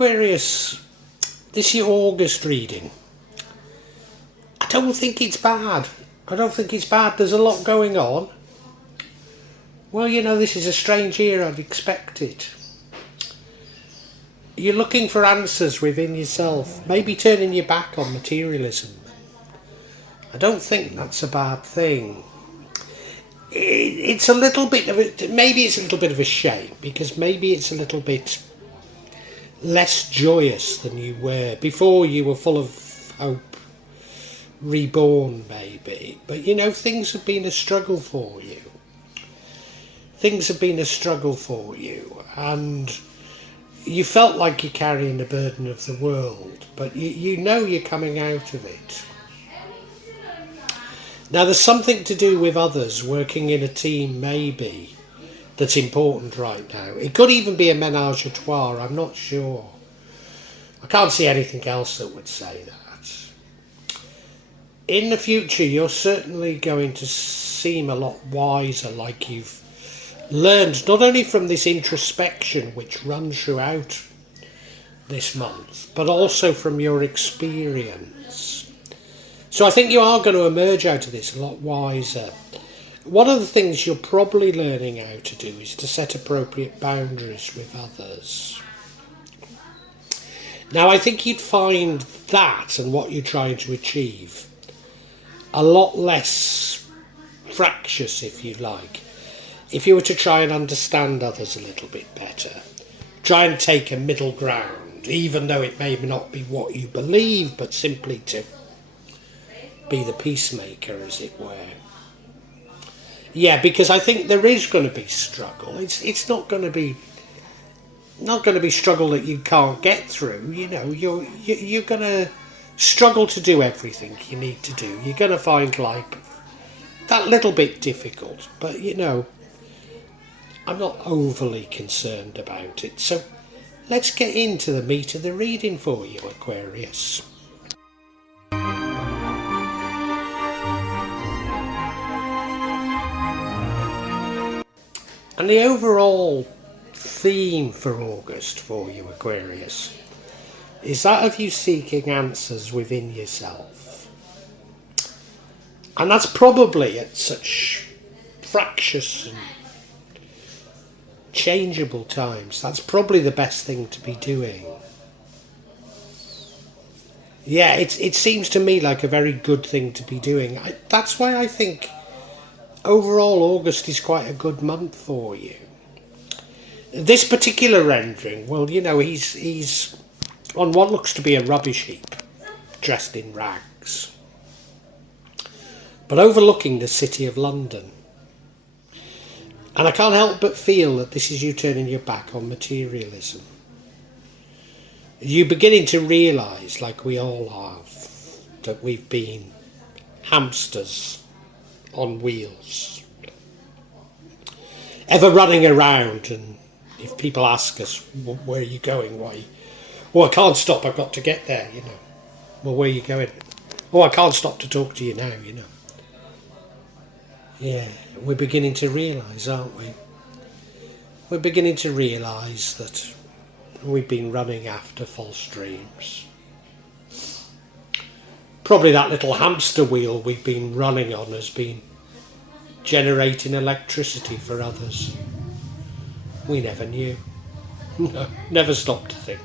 Aquarius, this is your August reading. I don't think it's bad. There's a lot going on. Well, this is a strange year. I'd expect it. You're looking for answers within yourself. Maybe turning your back on materialism. I don't think that's a bad thing. It's a little bit of maybe it's a little bit of a shame, because maybe it's a little bit less joyous than you were before. You were full of hope, reborn maybe, but things have been a struggle for you. And you felt like you're carrying the burden of the world, but you're coming out of it. Now, there's something to do with others, working in a team maybe, that's important right now. It could even be a ménage à trois, I'm not sure. I can't see anything else that would say that. In the future, you're certainly going to seem a lot wiser, like you've learned not only from this introspection which runs throughout this month, but also from your experience. So I think you are going to emerge out of this a lot wiser. One of the things you're probably learning how to do is to set appropriate boundaries with others. Now, I think you'd find that and what you're trying to achieve a lot less fractious, if you like, if you were to try and understand others a little bit better. Try and take a middle ground, even though it may not be what you believe, but simply to be the peacemaker, as it were. Yeah, because I think there is going to be struggle. It's not going to be struggle that you can't get through. You're going to struggle to do everything you need to do. You're going to find life that little bit difficult, but I'm not overly concerned about it. So let's get into the meat of the reading for you, Aquarius. And the overall theme for August for you, Aquarius, is that of you seeking answers within yourself. And that's probably at such fractious and changeable times. That's probably the best thing to be doing. Yeah, it seems to me like a very good thing to be doing. That's why I think overall August is quite a good month for you. This particular rendering, well, he's on what looks to be a rubbish heap, dressed in rags, but overlooking the city of London. And I can't help but feel that this is you turning your back on materialism. You're beginning to realise, like we all have, that we've been hamsters on wheels, ever running around, and if people ask us, where are you going? Why? Oh, I can't stop, I've got to get there, Well, where are you going? Oh, I can't stop to talk to you now, Yeah, we're beginning to realise, aren't we? We're beginning to realise that we've been running after false dreams. Probably that little hamster wheel we've been running on has been generating electricity for others. We never knew. No, never stopped to think.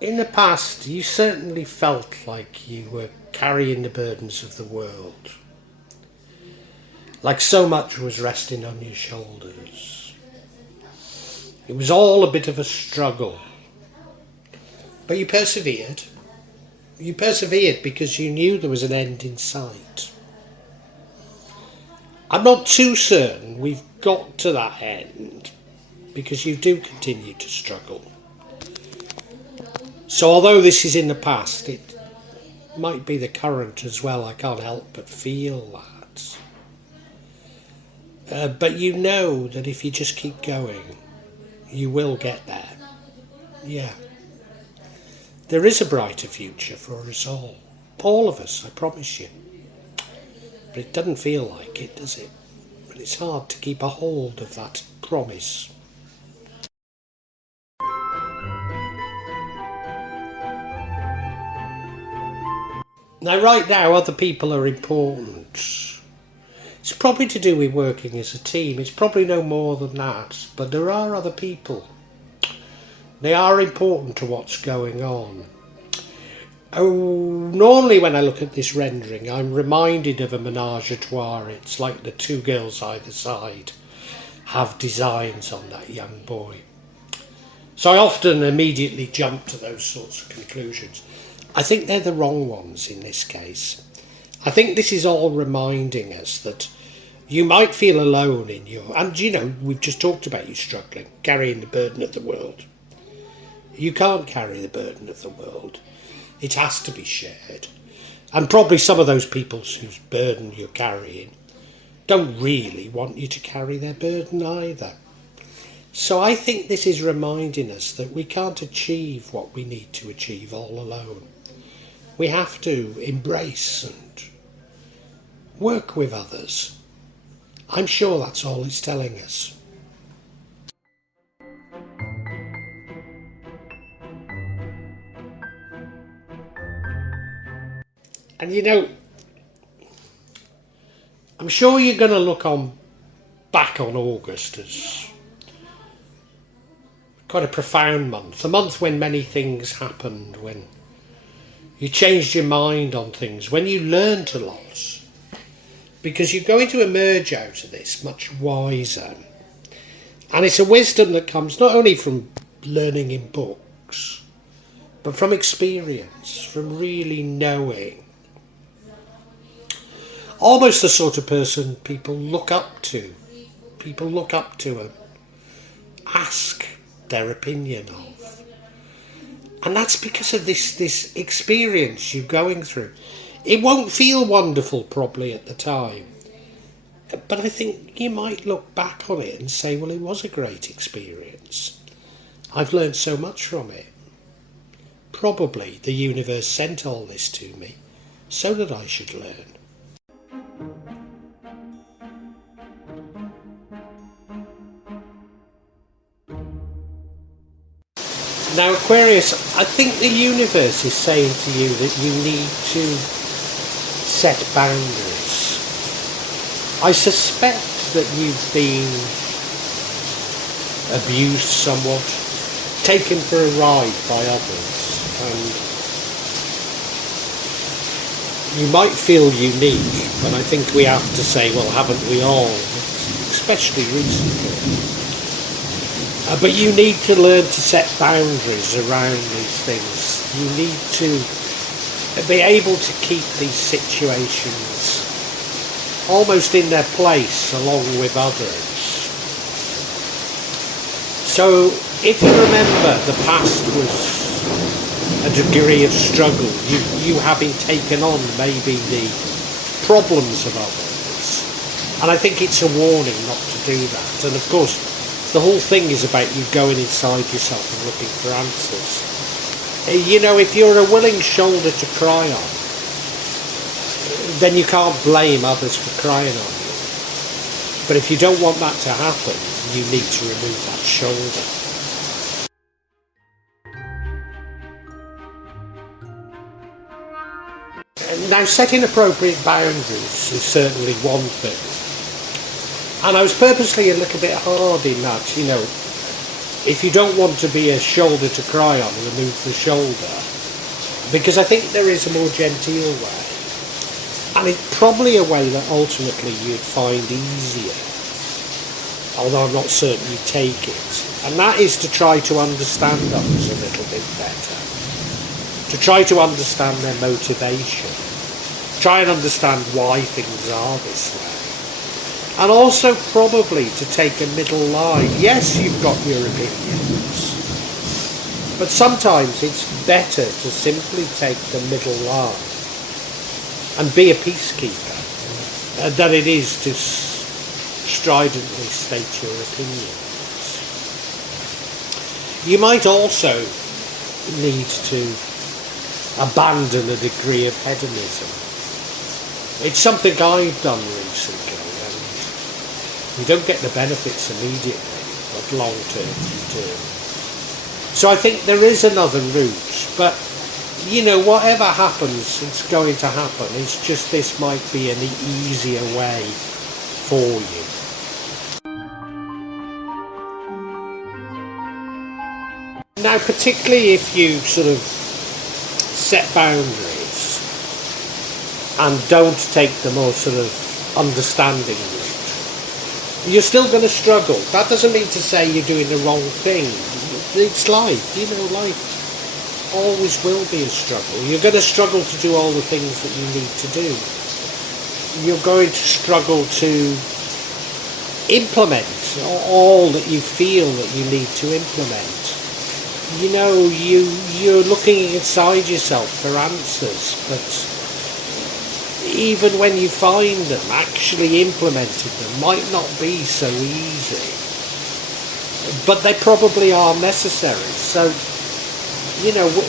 In the past, you certainly felt like you were carrying the burdens of the world. Like so much was resting on your shoulders. It was all a bit of a struggle. But you persevered. You persevered because you knew there was an end in sight. I'm not too certain we've got to that end, because you do continue to struggle. So although this is in the past, it might be the current as well. I can't help but feel that. But you know that if you just keep going, you will get there. Yeah. There is a brighter future for us all. All of us, I promise you. But it doesn't feel like it, does it? But it's hard to keep a hold of that promise. Now, right now, other people are important. It's probably to do with working as a team. It's probably no more than that. But there are other people. They are important to what's going on. Oh, normally when I look at this rendering, I'm reminded of a menage a trois. It's like the two girls either side have designs on that young boy. So I often immediately jump to those sorts of conclusions. I think they're the wrong ones in this case. I think this is all reminding us that you might feel alone in your... And, you know, we've just talked about you struggling, carrying the burden of the world. You can't carry the burden of the world. It has to be shared. And probably some of those people whose burden you're carrying don't really want you to carry their burden either. So I think this is reminding us that we can't achieve what we need to achieve all alone. We have to embrace and work with others. I'm sure that's all it's telling us. And you know, I'm sure you're going to look back on August as quite a profound month. A month when many things happened, when you changed your mind on things, when you learnt a lot. Because you're going to emerge out of this much wiser. And it's a wisdom that comes not only from learning in books, but from experience, from really knowing. Almost the sort of person people look up to. People look up to and ask their opinion of. And that's because of this experience you're going through. It won't feel wonderful probably at the time. But I think you might look back on it and say, well, it was a great experience. I've learned so much from it. Probably the universe sent all this to me so that I should learn. Now, Aquarius, I think the universe is saying to you that you need to set boundaries. I suspect that you've been abused somewhat, taken for a ride by others, and you might feel unique, but I think we have to say, well, haven't we all, especially recently. But you need to learn to set boundaries around these things. You need to be able to keep these situations almost in their place along with others. So if you remember, the past was a degree of struggle, you having taken on maybe the problems of others. And I think it's a warning not to do that. And of course, the whole thing is about you going inside yourself and looking for answers. You know, if you're a willing shoulder to cry on, then you can't blame others for crying on you. But if you don't want that to happen, you need to remove that shoulder. Now, setting appropriate boundaries is certainly one thing. And I was purposely a little bit hard in that, you know, if you don't want to be a shoulder to cry on, remove the shoulder. Because I think there is a more genteel way. And it's probably a way that ultimately you'd find easier. Although I'm not certain you take it. And that is to try to understand others a little bit better. To try to understand their motivation. Try and understand why things are this way. And also probably to take a middle line. Yes, you've got your opinions, but sometimes it's better to simply take the middle line and be a peacekeeper than it is to stridently state your opinions. You might also need to abandon a degree of hedonism. It's something I've done recently, and you don't get the benefits immediately, but long term you do. So I think there is another route, but whatever happens, it's going to happen. It's just this might be an easier way for you. Now, particularly if you sort of set boundaries and don't take the more sort of understanding route, you're still going to struggle. That doesn't mean to say you're doing the wrong thing. It's life, life always will be a struggle. You're going to struggle to do all the things that you need to do. You're going to struggle to implement all that you feel that you need to implement. You're looking inside yourself for answers, but even when you find them, actually implementing them might not be so easy. But they probably are necessary. So,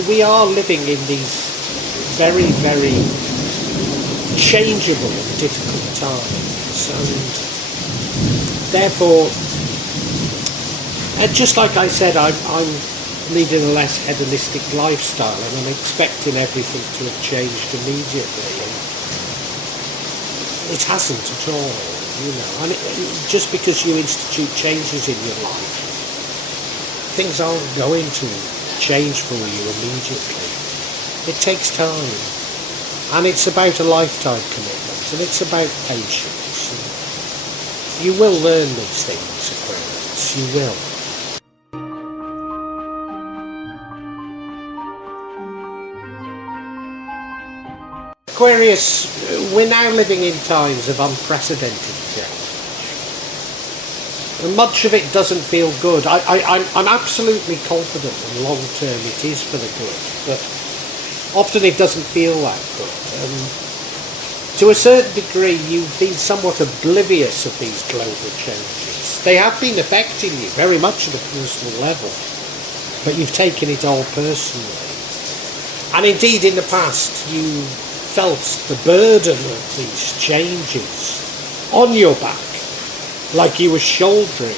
we are living in these very, very changeable and difficult times. And therefore, and just like I said, I'm leading a less hedonistic lifestyle, and I'm expecting everything to have changed immediately. And it hasn't at all, And just because you institute changes in your life, things aren't going to change for you immediately. It takes time, and it's about a lifetime commitment, and it's about patience. And you will learn these things, Aquarius, you will. Aquarius, we're now living in times of unprecedented change. And much of it doesn't feel good. I'm absolutely confident that long term it is for the good, but often it doesn't feel that good. To a certain degree, you've been somewhat oblivious of these global changes. They have been affecting you very much at a personal level, but you've taken it all personally. And indeed, in the past, you felt the burden of these changes on your back, like you were shouldering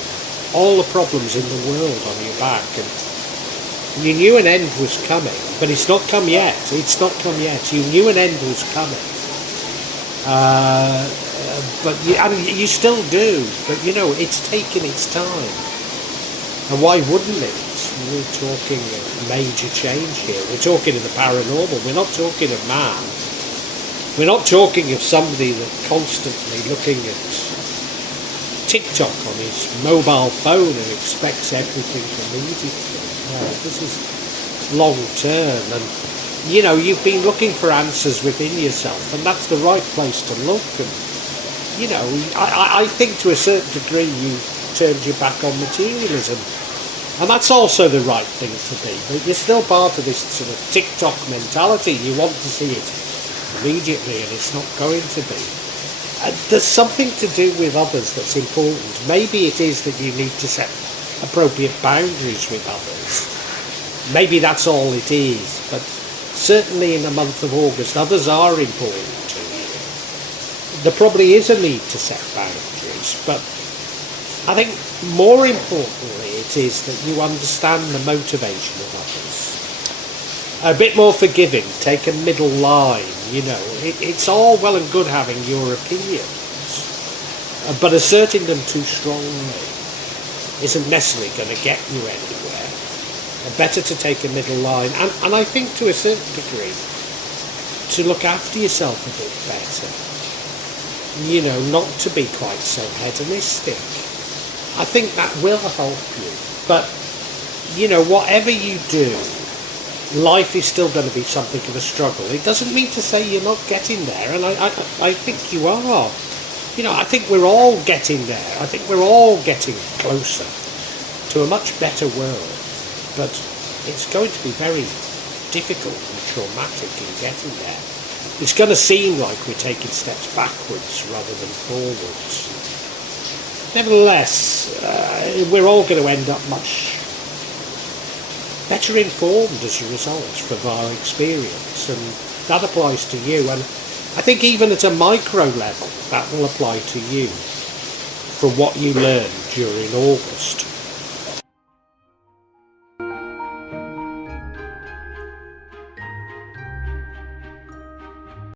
all the problems in the world on your back, and you knew an end was coming, but it's not come yet. You knew an end was coming, but you still do. But it's taken its time, and why wouldn't it? We're talking of major change here. We're talking of the paranormal. We're not talking of man. We're not talking of somebody that's constantly looking at TikTok on his mobile phone and expects everything immediately. No, this is long term, and you've been looking for answers within yourself, and that's the right place to look. And I think to a certain degree you've turned your back on materialism, and that's also the right thing to be. But you're still part of this sort of TikTok mentality. You want to see it immediately, and it's not going to be. There's something to do with others that's important. Maybe it is that you need to set appropriate boundaries with others. Maybe that's all it is, but certainly in the month of August, others are important to you. There probably is a need to set boundaries, but I think more importantly it is that you understand the motivation of others. A bit more forgiving, take a middle line, It's all well and good having your opinions, but asserting them too strongly isn't necessarily going to get you anywhere. Better to take a middle line, and I think to a certain degree, to look after yourself a bit better. Not to be quite so hedonistic. I think that will help you, but, whatever you do, life is still going to be something of a struggle. It doesn't mean to say you're not getting there, and I think you are. I think we're all getting there. I think we're all getting closer to a much better world, but it's going to be very difficult and traumatic in getting there. It's going to seem like we're taking steps backwards rather than forwards. Nevertheless, we're all going to end up much better informed as a result from our experience, and that applies to you. And I think even at a micro level, that will apply to you from what you learned during August.